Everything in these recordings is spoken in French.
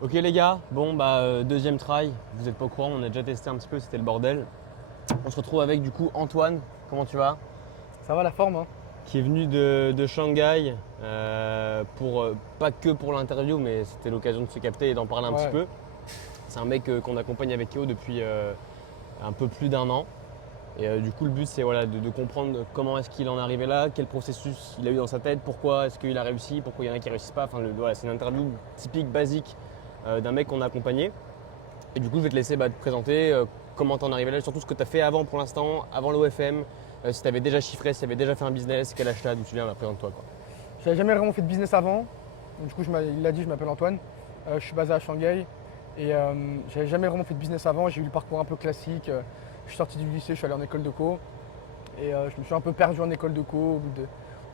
Ok les gars, bon deuxième try, vous n'êtes pas au courant, on a déjà testé un petit peu, c'était le bordel. On se retrouve avec du coup Antoine, comment tu vas? Ça va la forme, hein? Qui est venu de Shanghai pour pas que pour l'interview, mais c'était l'occasion de se capter et d'en parler un petit Ouais. peu. C'est un mec qu'on accompagne avec Keo depuis un peu plus d'un an. Et du coup le but c'est voilà, de comprendre comment est-ce qu'il en est arrivé là, quel processus il a eu dans sa tête, pourquoi est-ce qu'il a réussi, pourquoi il y en a qui ne réussissent pas. Enfin voilà, c'est une interview typique, basique d'un mec qu'on a accompagné. Et du coup, je vais te laisser te présenter comment t'en es arrivé là, surtout ce que tu as fait avant pour l'instant, avant l'OFM, si tu avais déjà chiffré, si tu avais déjà fait un business, quel âge tu as, d'où tu viens, présente-toi quoi. J'avais jamais vraiment fait de business avant. Du coup, il l'a dit, je m'appelle Antoine. Je suis basé à Shanghai. Et j'avais jamais vraiment fait de business avant. J'ai eu le parcours un peu classique. Je suis sorti du lycée, je suis allé en école de co. Et je me suis un peu perdu en école de co.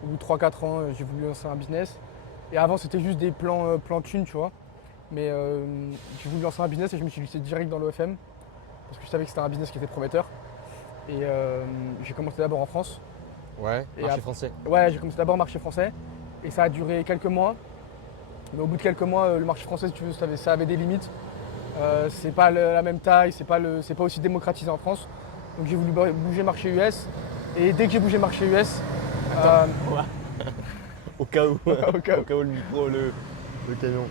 Au bout de 3-4 ans, j'ai voulu lancer un business. Et avant, c'était juste des plans thunes, tu vois. Mais j'ai voulu lancer un business et je me suis lancé direct dans l'OFM. Parce que je savais que c'était un business qui était prometteur. Et j'ai commencé d'abord en France. Ouais, Et marché après, français. ouais, j'ai commencé d'abord marché français et ça a duré quelques mois. Mais au bout de quelques mois, le marché français, si tu veux, ça avait des limites. C'est pas la même taille, c'est pas aussi démocratisé en France. Donc j'ai voulu bouger marché US. Et dès que j'ai bougé marché US, Attends, au cas où, au cas au cas où le micro, le camion.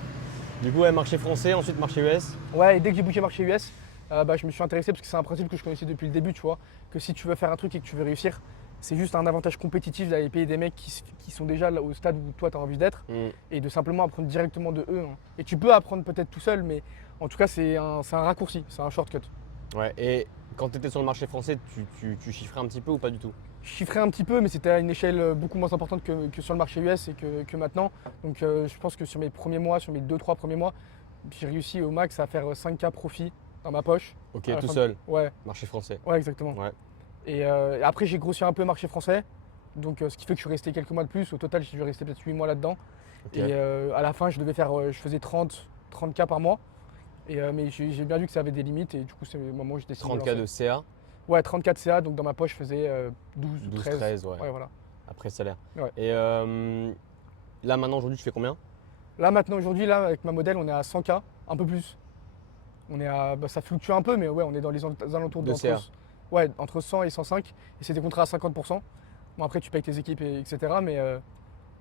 Du coup, ouais, marché français, ensuite marché US. ouais, et dès que j'ai bougé marché US, je me suis intéressé parce que c'est un principe que je connaissais depuis le début, tu vois. Que si tu veux faire un truc et que tu veux réussir, c'est juste un avantage compétitif d'aller payer des mecs qui sont déjà là au stade où toi tu as envie d'être Hmm. et de simplement apprendre directement de eux, hein. Et tu peux apprendre peut-être tout seul, mais en tout cas, c'est un raccourci, c'est un shortcut. Ouais, et quand tu étais sur le marché français, tu chiffrais un petit peu ou pas du tout? Je chiffrais un petit peu, mais c'était à une échelle beaucoup moins importante que sur le marché US et que maintenant. Donc je pense que sur mes premiers mois, sur mes 2-3 premiers mois, j'ai réussi au max à faire 5K profit dans ma poche. Ok, À la tout fin seul, Ouais, marché français. ouais, exactement. Ouais, Et après, j'ai grossi un peu le marché français. Donc, ce qui fait que je suis resté quelques mois de plus. Au total, j'ai dû rester peut-être 8 mois là-dedans. Et ok. à la fin, je faisais 30K par mois. Mais j'ai bien vu que ça avait des limites. Et du coup, c'est le moment où j'ai décidé de me 30K lancer. de CA, Ouais, 34 CA. Donc, dans ma poche, je faisais 12 ou 12, 13. 13, ouais, Ouais, voilà. après salaire. Ouais. Et là maintenant, aujourd'hui, tu fais combien? Là, maintenant, aujourd'hui, là, avec ma modèle, on est à 100K. Un peu plus. Ça fluctue un peu, mais ouais, on est dans les alentours De CA. ouais, entre 100 et 105. Et c'est des contrats à 50%. Bon, après, tu payes tes équipes, etc.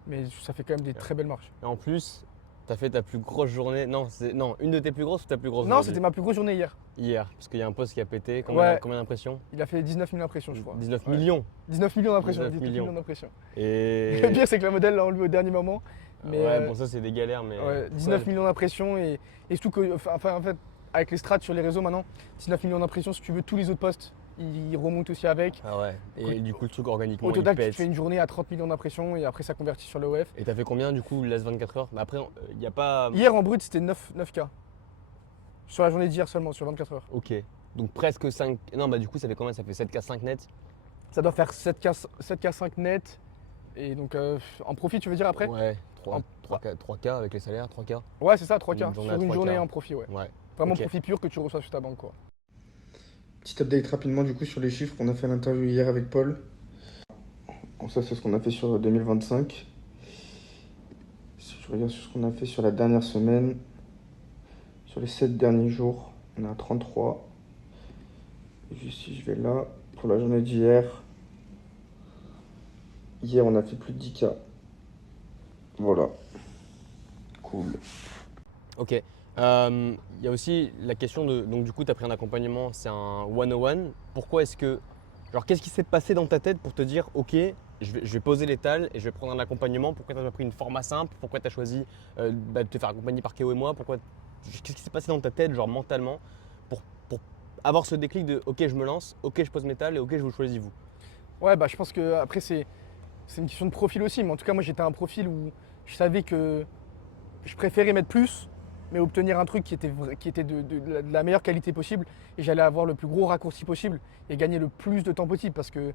Mais ça fait quand même des très belles marches. Et en plus, tu as fait ta plus grosse journée. Non, non, une de tes plus grosses ou ta plus grosse Non, aujourd'hui? c'était ma plus grosse journée hier. Hier, parce qu'il y a un post qui a pété. Combien, Ouais, combien d'impressions? il a fait 19 000 impressions, je crois. 19 Ouais. millions. 19 millions d'impressions, 19 19 millions millions. d'impressions. Le Et pire, c'est que la modèle l'a enlevé au dernier moment. Mais ouais, bon, ça, c'est des galères, mais ouais, pourquoi? 19 millions d'impressions et surtout que, enfin, en fait, avec les strats sur les réseaux maintenant, 19 millions d'impressions, si tu veux, tous les autres posts, ils remontent aussi avec. Ah ouais. Au, Et du coup, le truc au organiquement, il total, tu te fais pète. une journée à 30 millions d'impressions et après, ça convertit sur le OF. Et t'as fait combien du coup, l'AS 24 heures? Après, il n'y a pas. Hier, en brut, c'était 9K. Sur la journée d'hier seulement, sur 24 heures. Ok. Donc presque 5. Non, bah du coup, ça fait combien? Ça fait 7K 5 net? Ça doit faire 7K 5 net. Et donc, en profit, tu veux dire après? Ouais, En- 3K avec les salaires, 3K. Ouais, c'est ça, 3K. Une journée à Sur une 3K. journée en profit, ouais. Ouais. Vraiment Ok. profit pur que tu reçois sur ta banque, quoi. Petit update rapidement du coup sur les chiffres. On a fait l'interview hier avec Paul. Bon, ça c'est ce qu'on a fait sur 2025. Si je regarde sur ce qu'on a fait sur la dernière semaine, sur les 7 derniers jours, on est à 33. Et juste si je vais là, pour la journée d'hier, hier on a fait plus de 10K. Voilà, cool. Ok. Il y a aussi la question de. Donc, du coup, tu as pris un accompagnement, c'est un 101. Pourquoi est-ce que. Genre, qu'est-ce qui s'est passé dans ta tête pour te dire, ok, je vais poser l'étal et je vais prendre un accompagnement? Pourquoi tu n'as pas pris une format simple? Pourquoi tu as choisi de te faire accompagner par Kéo et moi? Qu'est-ce qui s'est passé dans ta tête, genre mentalement, pour avoir ce déclic de, ok, je me lance, ok, je pose mes tales et ok, je vous choisis vous? Ouais, je pense que après c'est une question de profil aussi. Mais en tout cas, moi, j'étais un profil où je savais que je préférais mettre plus, mais obtenir un truc qui était de la meilleure qualité possible. Et j'allais avoir le plus gros raccourci possible et gagner le plus de temps possible parce que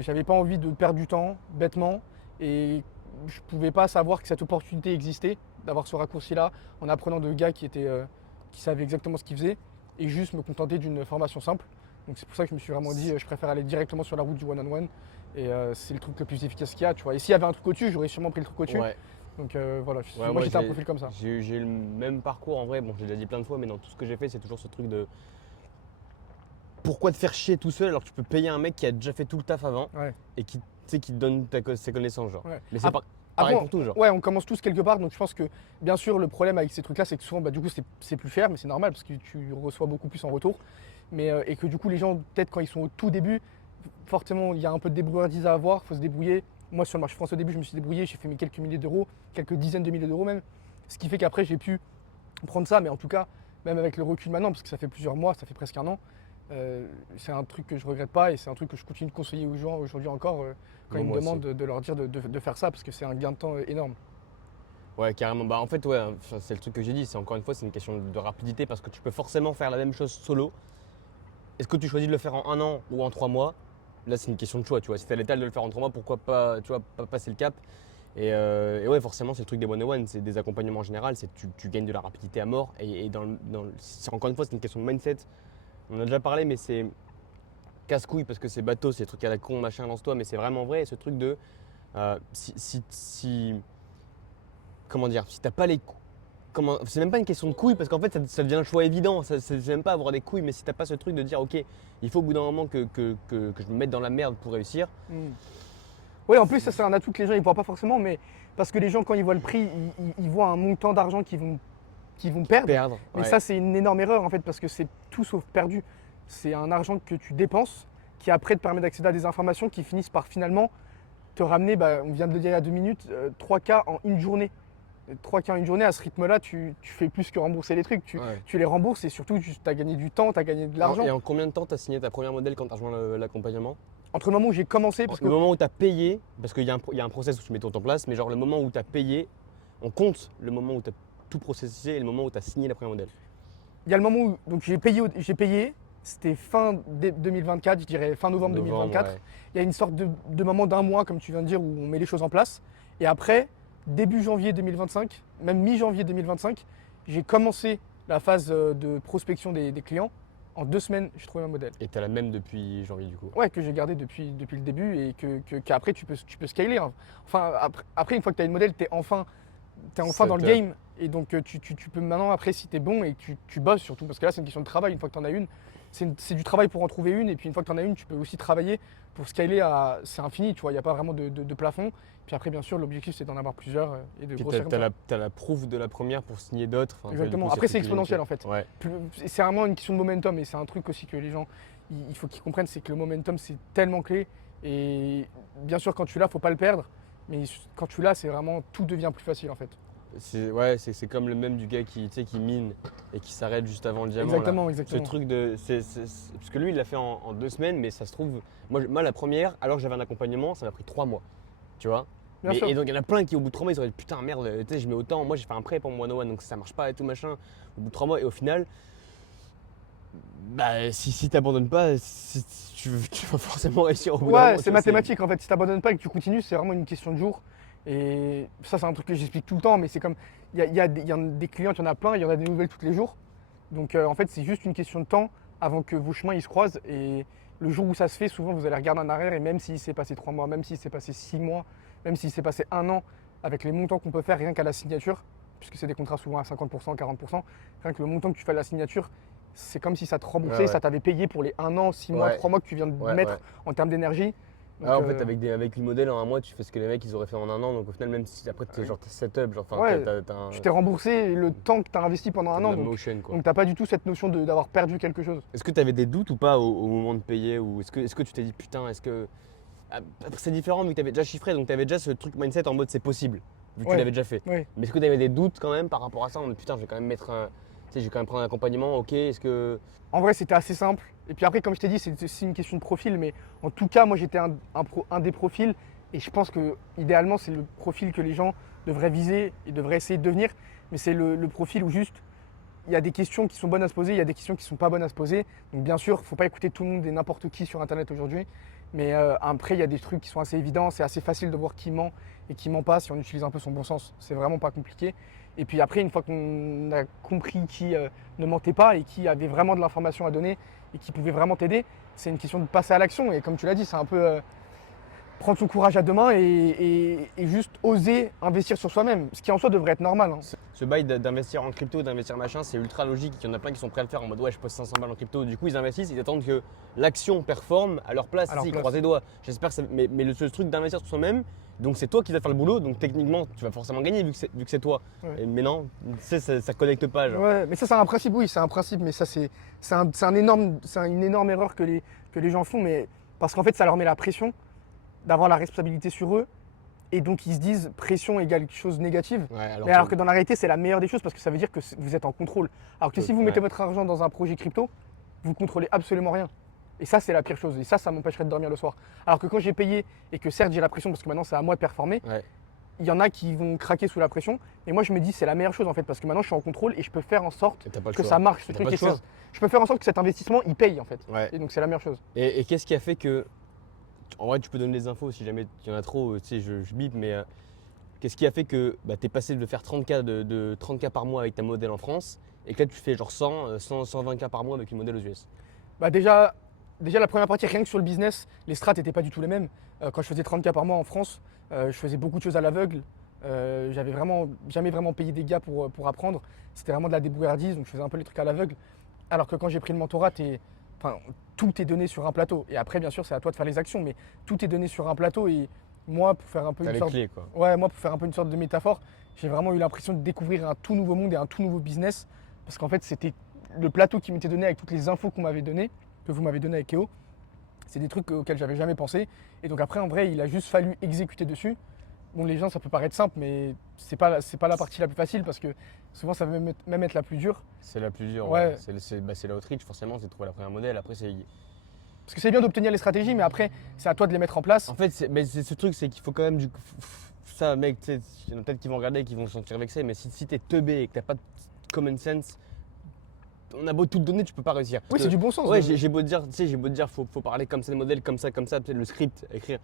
j'avais pas envie de perdre du temps bêtement. Et je pouvais pas savoir que cette opportunité existait, d'avoir ce raccourci-là, en apprenant de gars qui savaient exactement ce qu'ils faisaient et juste me contenter d'une formation simple. Donc c'est pour ça que je me suis vraiment dit, je préfère aller directement sur la route du one-on-one. Et c'est le truc le plus efficace qu'il y a, tu vois. Et s'il y avait un truc au-dessus, j'aurais sûrement pris le truc au-dessus. Ouais. Donc voilà, Ouais, moi j'étais un profil comme ça. J'ai eu le même parcours en vrai. Bon, j'ai déjà dit plein de fois, mais dans tout ce que j'ai fait, c'est toujours ce truc de pourquoi te faire chier tout seul alors que tu peux payer un mec qui a déjà fait tout le taf avant Ouais. et qui, tu sais, qui te donne ses connaissances, genre. Ouais. Mais c'est Ap- pareil Après, pour tout, genre. ouais, on commence tous quelque part, donc je pense que bien sûr le problème avec ces trucs-là, c'est que souvent, bah, du coup, c'est plus cher, mais c'est normal parce que tu reçois beaucoup plus en retour. Mais, et que du coup, les gens, peut-être quand ils sont au tout début, forcément, il y a un peu de débrouillardise à avoir, il faut se débrouiller. Moi, sur le marché français au début, je me suis débrouillé, j'ai fait mes quelques milliers d'euros, quelques dizaines de milliers d'euros même. Ce qui fait qu'après, j'ai pu prendre ça, mais en tout cas, même avec le recul maintenant, parce que ça fait plusieurs mois, ça fait presque un an, c'est un truc que je regrette pas et c'est un truc que je continue de conseiller aux gens aujourd'hui encore quand Ouais, ils me moi demandent aussi. de leur dire de faire ça parce que c'est un gain de temps énorme. Ouais, carrément. Bah, en fait, ouais, enfin, c'est le truc que j'ai dit. C'est encore une fois, c'est une question de rapidité parce que tu peux forcément faire la même chose solo. Est-ce que tu choisis de le faire en 1 an ou en 3 mois? Là, c'est une question de choix, tu vois. Si t'as l'étal de le faire en 3 mois, pourquoi pas, tu vois, pas passer le cap? Et ouais, forcément, c'est le truc des one-on-one, c'est des accompagnements en général, c'est tu gagnes de la rapidité à mort. Et encore une fois, c'est une question de mindset. On en a déjà parlé, mais c'est casse-couille parce que c'est bateau, c'est des trucs à la con, machin, lance-toi, mais c'est vraiment vrai. Et ce truc de comment dire, si t'as pas les couilles. C'est même pas une question de couilles parce qu'en fait ça devient un choix évident, c'est même pas avoir des couilles, mais si t'as pas ce truc de dire ok, il faut au bout d'un moment que je me mette dans la merde pour réussir. Oui, en plus, ça c'est un atout que les gens ne voient pas forcément, mais parce que les gens, quand ils voient le prix, ils voient un montant d'argent qu'ils vont perdre. Perdre, Mais ouais. ça, c'est une énorme erreur en fait, parce que c'est tout sauf perdu. C'est un argent que tu dépenses qui après te permet d'accéder à des informations qui finissent par finalement te ramener, bah, on vient de le dire il y a 2 minutes, 3K en une journée. 3K en une journée, à ce rythme-là, tu fais plus que rembourser les trucs. Ouais. Tu les rembourses et surtout, tu as gagné du temps, tu as gagné de l'argent. Et en combien de temps t'as signé ta première modèle quand t'as rejoint l'accompagnement? Entre le moment où j'ai commencé, parce que Le moment où t'as payé, parce qu'il y a un process où tu mets tout en place, mais genre le moment où t'as payé, on compte le moment où t'as tout processé et le moment où t'as signé la première modèle. il y a le moment où donc j'ai payé, c'était fin 2024, je dirais fin novembre 2024. Ouais. Il y a une sorte de moment d'un mois, comme tu viens de dire, où on met les choses en place. Et après, début janvier 2025, même mi-janvier 2025, j'ai commencé la phase de prospection des clients. En 2 semaines, j'ai trouvé un modèle. Et t'as la même depuis janvier du coup. Ouais, que j'ai gardé depuis le début et qu'après tu peux scaler, hein. Enfin, après, une fois que tu as une modèle, tu es enfin dans le Setup. game. Et donc tu peux maintenant, après, si tu es bon et que tu bosses surtout, parce que là c'est une question de travail, une fois que tu en as une, c'est du travail pour en trouver une. Et puis une fois que tu en as une, tu peux aussi travailler pour scaler à. C'est infini, tu vois, il n'y a pas vraiment de plafond. Puis après, bien sûr, l'objectif c'est d'en avoir plusieurs et de Puis grossir comme ça. t'as la proof de la première pour signer d'autres. Enfin, Exactement. du coup, Après, c'est plus exponentiel en limité. fait. Ouais. C'est vraiment une question de momentum et c'est un truc aussi que les gens, il faut qu'ils comprennent, c'est que le momentum c'est tellement clé. Et bien sûr, quand tu l'as, faut pas le perdre. Mais quand tu l'as, c'est vraiment tout devient plus facile en fait. C'est comme le même du gars qui, tu sais, qui mine et qui s'arrête juste avant le diamant. Exactement, Là. exactement. Ce truc de. Parce que lui, il l'a fait en 2 semaines, mais ça se trouve. Moi, la première, alors que j'avais un accompagnement, ça m'a pris 3 mois. Tu vois? Bien sûr. Et donc, il y en a plein qui, au bout de 3 mois, ils auraient dit putain, merde, tu sais, je mets autant. Moi, j'ai fait un prêt pour mon one-on-one, donc ça marche pas et tout machin. Au bout de 3 mois, et au final, bah, si t'abandonnes pas, tu vas forcément réussir au bout d'un moment. Ouais, tu c'est vois, mathématique en fait. Si t'abandonnes pas et que tu continues, c'est vraiment une question de jour. Et ça, c'est un truc que j'explique tout le temps, mais c'est comme. Il y a des clients, il y en a plein, il y en a des nouvelles tous les jours. Donc en fait, c'est juste une question de temps avant que vos chemins ils se croisent. Et le jour où ça se fait, souvent vous allez regarder en arrière et même s'il s'est passé 3 mois, même s'il s'est passé 6 mois, même s'il s'est passé un an, avec les montants qu'on peut faire rien qu'à la signature, puisque c'est des contrats souvent à 50%, 40%, rien que le montant que tu fais à la signature, c'est comme si ça te remboursait, Ouais. ça t'avait payé pour les 1 an, 6 mois, Ouais. 3 mois que tu viens de Ouais, mettre ouais. en termes d'énergie. Donc, Ah, en fait, avec une modèle en 1 mois, tu fais ce que les mecs ils auraient fait en 1 an. Donc au final, même si après t'es genre t'es setup, genre, enfin, ouais, t'as tu t'es remboursé le temps que tu as investi pendant de un an. la Donc, motion quoi. donc t'as pas du tout cette notion d'avoir perdu quelque chose. Est-ce que tu avais des doutes ou pas au moment de payer ou est-ce que tu t'es dit putain, est-ce que. Ah, c'est différent vu que tu avais déjà chiffré, donc tu avais déjà ce truc mindset en mode c'est possible, vu que tu Ouais. l'avais déjà fait. Oui. Mais est-ce que tu avais des doutes quand même par rapport à ça en mode putain, je vais quand même mettre un. Tu sais, je vais quand même prendre un accompagnement, ok, est-ce que. En vrai, c'était assez simple. Et puis après, comme je t'ai dit, c'est une question de profil. Mais en tout cas, moi, j'étais un des profils. Et je pense que idéalement, c'est le profil que les gens devraient viser et devraient essayer de devenir. Mais c'est le profil où juste, il y a des questions qui sont bonnes à se poser, il y a des questions qui ne sont pas bonnes à se poser. Donc bien sûr, il ne faut pas écouter tout le monde et n'importe qui sur Internet aujourd'hui. Mais après, il y a des trucs qui sont assez évidents. C'est assez facile de voir qui ment et qui ment pas si on utilise un peu son bon sens. C'est vraiment pas compliqué. Et puis après, une fois qu'on a compris qui ne mentait pas et qui avait vraiment de l'information à donner et qui pouvait vraiment t'aider, c'est une question de passer à l'action. Et comme tu l'as dit, c'est un peu prendre son courage à deux mains et juste oser investir sur soi-même, ce qui en soi devrait être normal. Hein. Ce bail d'investir en crypto, d'investir machin, c'est ultra logique. Il y en a plein qui sont prêts à le faire en mode ouais, je pose 500 balles en crypto. Du coup, ils investissent, ils attendent que l'action performe à leur place. Ils croisent les doigts. J'espère que mais ce truc d'investir sur soi-même, donc c'est toi qui vas faire le boulot. Donc techniquement, tu vas forcément gagner vu que c'est toi. Ouais. Mais non, tu sais, ça connecte pas. Genre. Ouais, mais ça, c'est un principe, oui, c'est un principe, mais ça, c'est une énorme erreur que les gens font, mais parce qu'en fait, ça leur met la pression d'avoir la responsabilité sur eux. Et donc ils se disent pression égale chose négative. Ouais, alors que dans la réalité, c'est la meilleure des choses parce que ça veut dire que vous êtes en contrôle. Alors que si vous mettez votre argent dans un projet crypto, vous contrôlez absolument rien. Et ça, c'est la pire chose. Et ça m'empêcherait de dormir le soir. Alors que quand j'ai payé et que certes j'ai la pression parce que maintenant c'est à moi de performer, il y en a qui vont craquer sous la pression. Et moi je me dis c'est la meilleure chose en fait parce que maintenant je suis en contrôle et je peux faire en sorte que ça marche. Ce truc je peux faire en sorte que cet investissement il paye en fait. Ouais. Et donc c'est la meilleure chose. Et qu'est-ce qui a fait que en vrai, tu peux donner des infos si jamais il y en a trop, tu sais, je bip, mais qu'est-ce qui a fait que tu es passé de faire 30K, de 30K par mois avec ta modèle en France et que là tu fais genre 120K par mois avec une modèle aux US? Bah déjà la première partie, rien que sur le business, les strats n'étaient pas du tout les mêmes. Quand je faisais 30K par mois en France, je faisais beaucoup de choses à l'aveugle. J'avais jamais vraiment payé des gars pour apprendre. C'était vraiment de la débrouillardise, donc je faisais un peu les trucs à l'aveugle. Alors que quand j'ai pris le mentorat, tout est donné sur un plateau. Et après, bien sûr, c'est à toi de faire les actions, mais tout est donné sur un plateau. Et moi, pour faire un peu clés, quoi. Ouais, moi, pour faire un peu une sorte de métaphore, j'ai vraiment eu l'impression de découvrir un tout nouveau monde et un tout nouveau business. Parce qu'en fait, c'était le plateau qui m'était donné avec toutes les infos que vous m'avez donné avec Keo. C'est des trucs auxquels j'avais jamais pensé. Et donc après, en vrai, il a juste fallu exécuter dessus. Bon, les gens, ça peut paraître simple, mais c'est pas la partie la plus facile parce que souvent, ça va même être la plus dure. C'est la plus dure, ouais. C'est l'outreach, forcément, c'est de trouver la première modèle. Après, c'est. Parce que c'est bien d'obtenir les stratégies, mais après, c'est à toi de les mettre en place. En fait, ce truc, c'est qu'il faut quand même ça, mec, il y en a peut-être qui vont regarder et qui vont se sentir vexés, mais si t'es teubé et que t'as pas de common sense, on a beau tout te donner, tu peux pas réussir. Oui, c'est du bon sens. Ouais, j'ai beau te dire, faut parler comme ça, les modèles, comme ça, peut-être le script, écrire.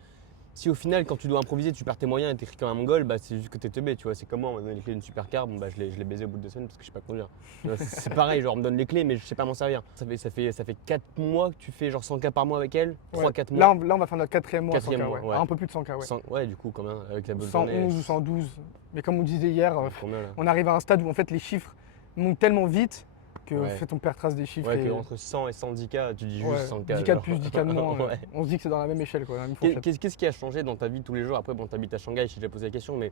Si au final, quand tu dois improviser, tu perds tes moyens et t'écris comme un mongol, bah c'est juste que t'es teubé, tu vois. C'est comme moi, on m'a donné les clés d'une supercar, bon, bah je l'ai baisé au bout de 2 semaines parce que je sais pas conduire. C'est pareil, genre on me donne les clés, mais je sais pas m'en servir. Ça fait 4 mois que tu fais genre 100K par mois avec elle, 3-4 mois. Là, on va faire notre 4e mois. 4e mois, ouais. Un peu plus de 100K, ouais. Ouais, du coup, combien avec la bonne 111 ou 112. Mais comme on disait hier, combien, on arrive à un stade où en fait les chiffres montent tellement vite que Ouais. en fait, on perd trace des chiffres. Ouais, entre 100 et 110K, tu dis juste 100K. 10K de plus, 10K de moins. Ouais. On se dit que c'est dans la même échelle, quoi. La même fourchette. Qu'est-ce qui a changé dans ta vie tous les jours? Après, bon, t'habites à Shanghai, je t'ai déjà posé la question, mais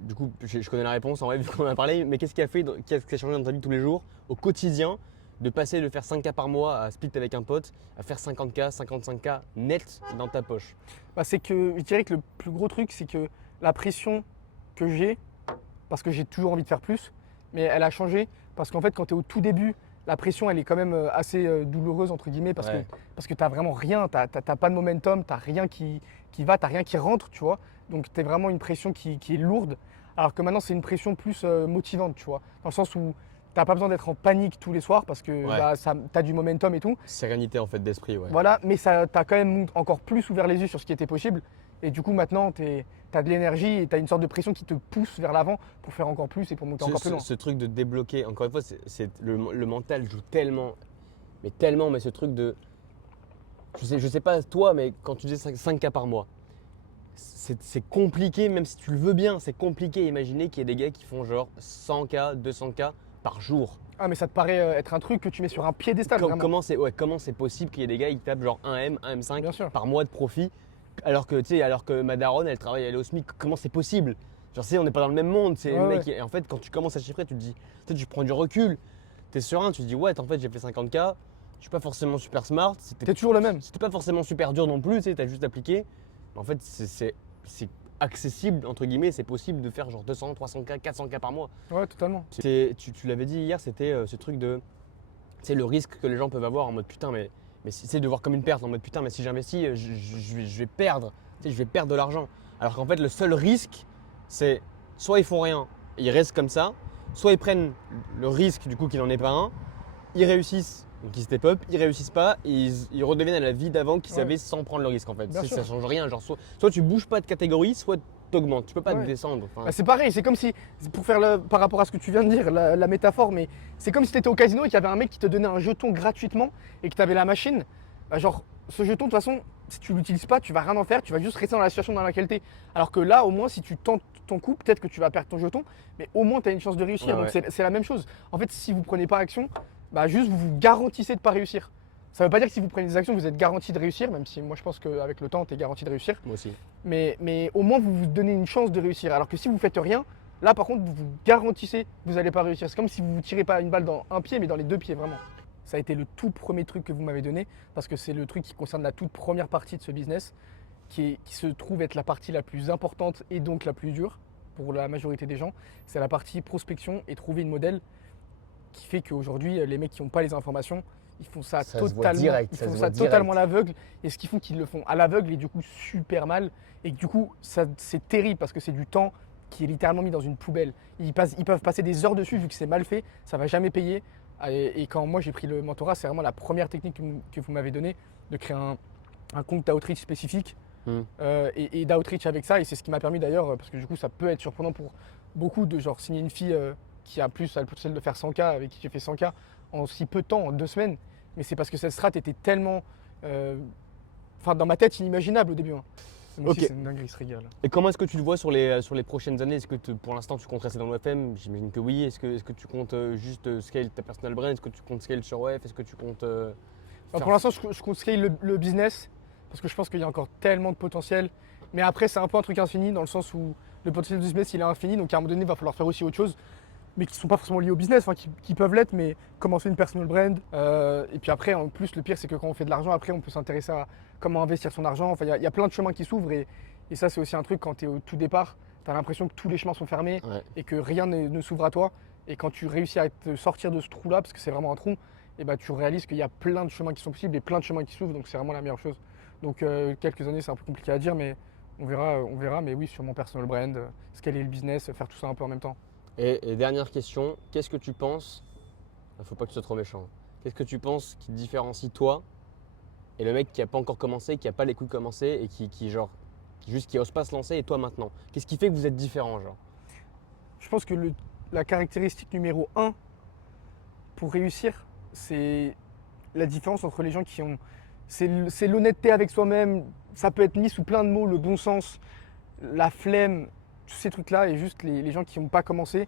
du coup, je connais la réponse en vrai, vu qu'on en a parlé. Mais qu'est-ce qui a changé dans ta vie tous les jours, au quotidien, de passer de faire 5K par mois à split avec un pote, à faire 50K, 55K net dans ta poche? Bah, c'est que je dirais que le plus gros truc, c'est que la pression que j'ai, parce que j'ai toujours envie de faire plus, mais elle a changé parce qu'en fait, quand tu es au tout début, la pression, elle est quand même assez douloureuse, entre guillemets, parce que tu n'as vraiment rien, tu n'as pas de momentum, tu n'as rien qui va, tu n'as rien qui rentre, tu vois. Donc, tu es vraiment une pression qui est lourde, alors que maintenant, c'est une pression plus motivante, tu vois, dans le sens où tu n'as pas besoin d'être en panique tous les soirs parce que tu as du momentum et tout. Sérénité en fait d'esprit, ouais. Voilà, mais tu as quand même encore plus ouvert les yeux sur ce qui était possible. Et du coup, maintenant, tu as de l'énergie et tu as une sorte de pression qui te pousse vers l'avant pour faire encore plus et pour monter encore plus loin. Ce truc de débloquer, encore une fois, le mental joue tellement, mais ce truc de. Je sais pas toi, mais quand tu dis 5K par mois, c'est compliqué, même si tu le veux bien, c'est compliqué. Imaginer qu'il y ait des gars qui font genre 100K, 200K par jour. Ah, mais ça te paraît être un truc que tu mets sur un piédestal. Comment c'est possible qu'il y ait des gars qui tapent genre 1M, 1M5 par mois de profit? Alors que ma daronne, elle travaille, elle est au SMIC, comment c'est possible? Genre, on n'est pas dans le même monde. Et en fait, quand tu commences à chiffrer, tu te dis, tu prends du recul, tu es serein, tu te dis, ouais, en fait, j'ai fait 50K, je suis pas forcément super smart. T'es toujours le même. C'était pas forcément super dur non plus, tu as juste appliqué. En fait, c'est accessible, entre guillemets, c'est possible de faire genre 200, 300K, 400K par mois. Ouais, totalement. Tu l'avais dit hier, c'était ce truc de, le risque que les gens peuvent avoir en mode putain, mais c'est de voir comme une perte, en mode putain, mais si j'investis, je vais perdre, je vais perdre de l'argent. Alors qu'en fait, le seul risque, c'est soit ils font rien, ils restent comme ça, soit ils prennent le risque du coup qu'il n'en ait pas un, ils réussissent, donc ils step up, ils réussissent pas, et ils redeviennent à la vie d'avant qu'ils savaient sans prendre le risque en fait. Ça change rien, genre soit tu bouges pas de catégorie, soit t'augmentes, tu peux pas te descendre. Bah, c'est pareil, c'est comme si, pour faire par rapport à ce que tu viens de dire, la métaphore, mais c'est comme si tu étais au casino et qu'il y avait un mec qui te donnait un jeton gratuitement et que tu avais la machine. Bah, genre, ce jeton, de toute façon, si tu l'utilises pas, tu vas rien en faire, tu vas juste rester dans la situation dans laquelle tu es. Alors que là, au moins, si tu tentes ton coup, peut-être que tu vas perdre ton jeton, mais au moins tu as une chance de réussir. Ouais, Donc ouais. c'est la même chose. En fait, si vous prenez pas action, bah juste vous vous garantissez de pas réussir. Ça veut pas dire que si vous prenez des actions, vous êtes garanti de réussir, même si moi je pense qu'avec le temps, tu es garanti de réussir. Moi aussi. Mais au moins, vous vous donnez une chance de réussir. Alors que si vous faites rien, là par contre, vous vous garantissez que vous n'allez pas réussir. C'est comme si vous ne tirez pas une balle dans un pied, mais dans les deux pieds, vraiment. Ça a été le tout premier truc que vous m'avez donné, parce que c'est le truc qui concerne la toute première partie de ce business, qui se trouve être la partie la plus importante et donc la plus dure pour la majorité des gens. C'est la partie prospection et trouver une modèle qui fait qu'aujourd'hui, les mecs qui n'ont pas les informations, ils font ça, Ça se voit totalement, direct, ils ça font se ça voit direct. totalement à l'aveugle. Et ce qu'ils font, qu'ils le font à l'aveugle et du coup super mal. Et que du coup, c'est terrible parce que c'est du temps qui est littéralement mis dans une poubelle. Ils peuvent passer des heures dessus vu que c'est mal fait, ça va jamais payer. Et quand moi j'ai pris le mentorat, c'est vraiment la première technique que vous m'avez donnée, de créer un compte d'outreach spécifique et d'outreach avec ça. Et c'est ce qui m'a permis d'ailleurs, parce que du coup ça peut être surprenant pour beaucoup de genre signer une fille qui a plus le potentiel de faire 100K, avec qui j'ai fait 100K en si peu de temps, en 2 semaines. Mais c'est parce que cette strat était tellement, dans ma tête, inimaginable au début. Hein. Moi aussi, Ok. c'est une dinguerie, ce régale. Et comment est-ce que tu le vois sur les prochaines années? Est-ce que pour l'instant tu comptes rester dans l'OFM? J'imagine que oui. Est-ce que tu comptes juste scale ta personal brand? Est-ce que tu comptes scale sur OF? Est-ce que tu comptes. Pour l'instant, je compte scale le business parce que je pense qu'il y a encore tellement de potentiel. Mais après, c'est un peu un truc infini dans le sens où le potentiel du business il est infini. Donc à un moment donné, il va falloir faire aussi autre chose, mais qui ne sont pas forcément liés au business, enfin qui peuvent l'être, mais commencer une personal brand. Et puis après, en plus, le pire, c'est que quand on fait de l'argent, après, on peut s'intéresser à comment investir son argent. Enfin, il y a plein de chemins qui s'ouvrent et ça, c'est aussi un truc quand tu es au tout départ, tu as l'impression que tous les chemins sont fermés Ouais. et que rien ne s'ouvre à toi. Et quand tu réussis à te sortir de ce trou-là, parce que c'est vraiment un trou, et bah, tu réalises qu'il y a plein de chemins qui sont possibles et plein de chemins qui s'ouvrent, donc c'est vraiment la meilleure chose. Donc quelques années, c'est un peu compliqué à dire, mais on verra. Mais oui, sur mon personal brand, scaler le business, faire tout ça un peu en même temps. Et dernière question, qu'est-ce que tu penses? Faut pas que tu sois trop méchant. Qu'est-ce que tu penses qui te différencie toi et le mec qui a pas encore commencé, qui a pas les couilles de commencer et qui ose pas se lancer et toi maintenant? Qu'est-ce qui fait que vous êtes différents, genre? Je pense que la caractéristique numéro 1 pour réussir, c'est la différence entre les gens qui ont. C'est l'honnêteté avec soi-même. Ça peut être mis sous plein de mots, le bon sens, la flemme, tous ces trucs-là. Et juste les gens qui n'ont pas commencé,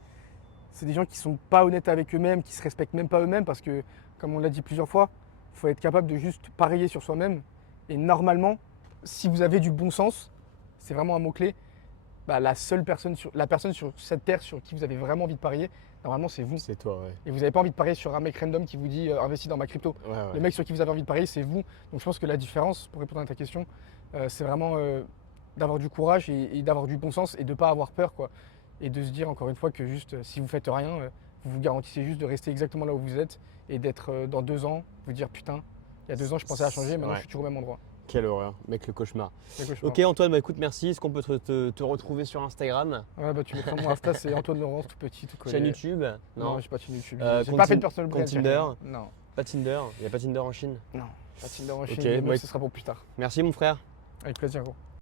c'est des gens qui sont pas honnêtes avec eux-mêmes, qui se respectent même pas eux-mêmes parce que, comme on l'a dit plusieurs fois, il faut être capable de juste parier sur soi-même. Et normalement, si vous avez du bon sens, c'est vraiment un mot-clé. Bah, la personne sur cette terre sur qui vous avez vraiment envie de parier, normalement c'est vous. C'est toi, ouais. Et vous n'avez pas envie de parier sur un mec random qui vous dit investis dans ma crypto. Ouais, ouais. Le mec sur qui vous avez envie de parier, c'est vous. Donc je pense que la différence, pour répondre à ta question, c'est vraiment d'avoir du courage et d'avoir du bon sens et de ne pas avoir peur, quoi. Et de se dire encore une fois que juste si vous faites rien, vous vous garantissez juste de rester exactement là où vous êtes et d'être dans 2 ans, vous dire putain, il y a 2 ans je pensais à changer, maintenant Ouais. je suis toujours au même endroit. Quelle horreur, mec, le cauchemar. C'est quoi, je Ok Antoine, bah écoute, merci. Est-ce qu'on peut te retrouver sur Instagram? Ouais, bah tu mettras mon Insta, c'est Antoine Laurence, tout petit, tout collé. Chaîne YouTube? Non, j'ai pas de chaîne YouTube. J'ai compte pas fait de personal brand. compte j'ai Tinder? rien. Non, Pas Tinder? Il n'y a pas Tinder en Chine? non, pas Tinder en Chine. Ok, mais moi, ce sera pour plus tard. Merci mon frère. Avec plaisir, gros.